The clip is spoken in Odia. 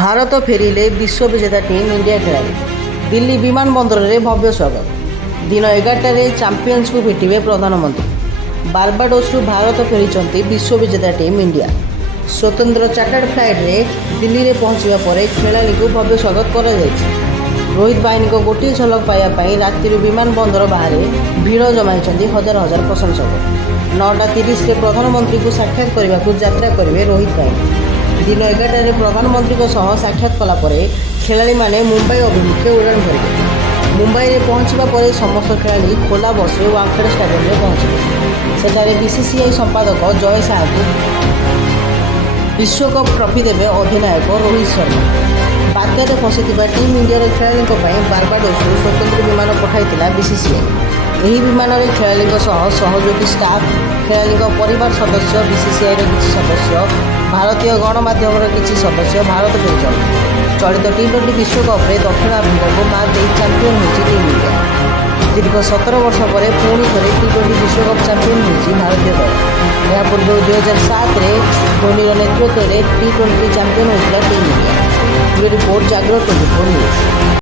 ଭାରତ ଫେରିଲେ ବିଶ୍ୱବିଜେତା ଟିମ୍ ଇଣ୍ଡିଆ ଖେଳାଳି। ଦିଲ୍ଲୀ ବିମାନବନ୍ଦରରେ ଭବ୍ୟ ସ୍ୱାଗତ। ଦିନ 11ଟାରେ ଚାମ୍ପିୟନ୍ସକୁ ଭେଟିବେ ପ୍ରଧାନମନ୍ତ୍ରୀ। ବାରବାଡୋସରୁ ଭାରତ ଫେରିଛନ୍ତି ବିଶ୍ୱବିଜେତା ଟିମ୍ ଇଣ୍ଡିଆ। ସ୍ୱତନ୍ତ୍ର ଚାର୍ଟର୍ଡ ଫ୍ଲାଇଟ୍ରେ ଦିଲ୍ଲୀରେ ପହଞ୍ଚିବା ପରେ ଖେଳାଳିଙ୍କୁ ଭବ୍ୟ ସ୍ୱାଗତ କରାଯାଇଛି। ରୋହିତ ବାହିନୀଙ୍କ ଗୋଟିଏ ଝଲକ ପାଇବା ପାଇଁ ରାତିରୁ ବିମାନବନ୍ଦର ବାହାରେ ଭିଡ଼ ଜମାଇଛନ୍ତି ହଜାର ହଜାର ପ୍ରଶଂସକ। 9:30ରେ ପ୍ରଧାନମନ୍ତ୍ରୀଙ୍କୁ ସାକ୍ଷାତ କରିବାକୁ ଯାତ୍ରା କରିବେ ରୋହିତ ବାହିନୀ। ଦିନ 11ଟାରେ ପ୍ରଧାନମନ୍ତ୍ରୀଙ୍କ ସହ ସାକ୍ଷାତ କଲା ପରେ ଖେଳାଳିମାନେ ମୁମ୍ବାଇ ଅଭିମୁଖେ ଉଡ଼ାଣ କରିବେ। ମୁମ୍ବାଇରେ ପହଞ୍ଚିବା ପରେ ସମସ୍ତ ଖେଳାଳି ଖୋଲା ବସ୍ରେ ୱାଙ୍ଗଖେଡ଼େ ଷ୍ଟାଡିୟମରେ ପହଞ୍ଚିବେ। ସେଠାରେ ବିସିସିଆଇ ସମ୍ପାଦକ ଜୟ ଶାହାଙ୍କୁ ବିଶ୍ୱକପ୍ ଟ୍ରଫି ଦେବେ ଅଧିନାୟକ ରୋହିତ ଶର୍ମା। ବାତ୍ୟାରେ ଫସିଥିବା ଟିମ୍ ଇଣ୍ଡିଆର ଖେଳାଳିଙ୍କ ପାଇଁ ବାରବାଡୋସରୁ ସ୍ୱତନ୍ତ୍ର ବିମାନ ପଠାଇଥିଲା ବିସିସିଆଇ। ଏହି ବିମାନରେ ଖେଳାଳିଙ୍କ ସହ ସହଯୋଗୀ ଷ୍ଟାଫ୍, ଖେଳାଳିଙ୍କ ପରିବାର ସଦସ୍ୟ, ବିସିସିଆଇର କିଛି ସଦସ୍ୟ, ଭାରତୀୟ ଗଣମାଧ୍ୟମର କିଛି ସଦସ୍ୟ ଭାରତ ଫେରିଛନ୍ତି। ଚଳିତ ଟି-20 ବିଶ୍ୱକପ୍ରେ ଦକ୍ଷିଣ ଆଫ୍ରିକାକୁ ମାତ୍ ଦେଇ ଚାମ୍ପିୟନ୍ ହୋଇଛି ଟିମ୍ ଇଣ୍ଡିଆ। ଦୀର୍ଘ 17 ବର୍ଷ ପରେ ପୁଣି ଥରେ ଟି-20 ବିଶ୍ୱକପ୍ ଚାମ୍ପିୟନ୍ ହୋଇଛି ଭାରତୀୟ ଦଳ। ଏହା ପୂର୍ବରୁ 2007ରେ ଧୋନିର ନେତୃତ୍ୱରେ ଟି-20 ଚାମ୍ପିୟନ୍ ହୋଇଥିଲା ଟିମ୍ ଇଣ୍ଡିଆ। ରିପୋର୍ଟ ଜାଗ୍ରତ 24 ନ୍ୟୁଜ୍।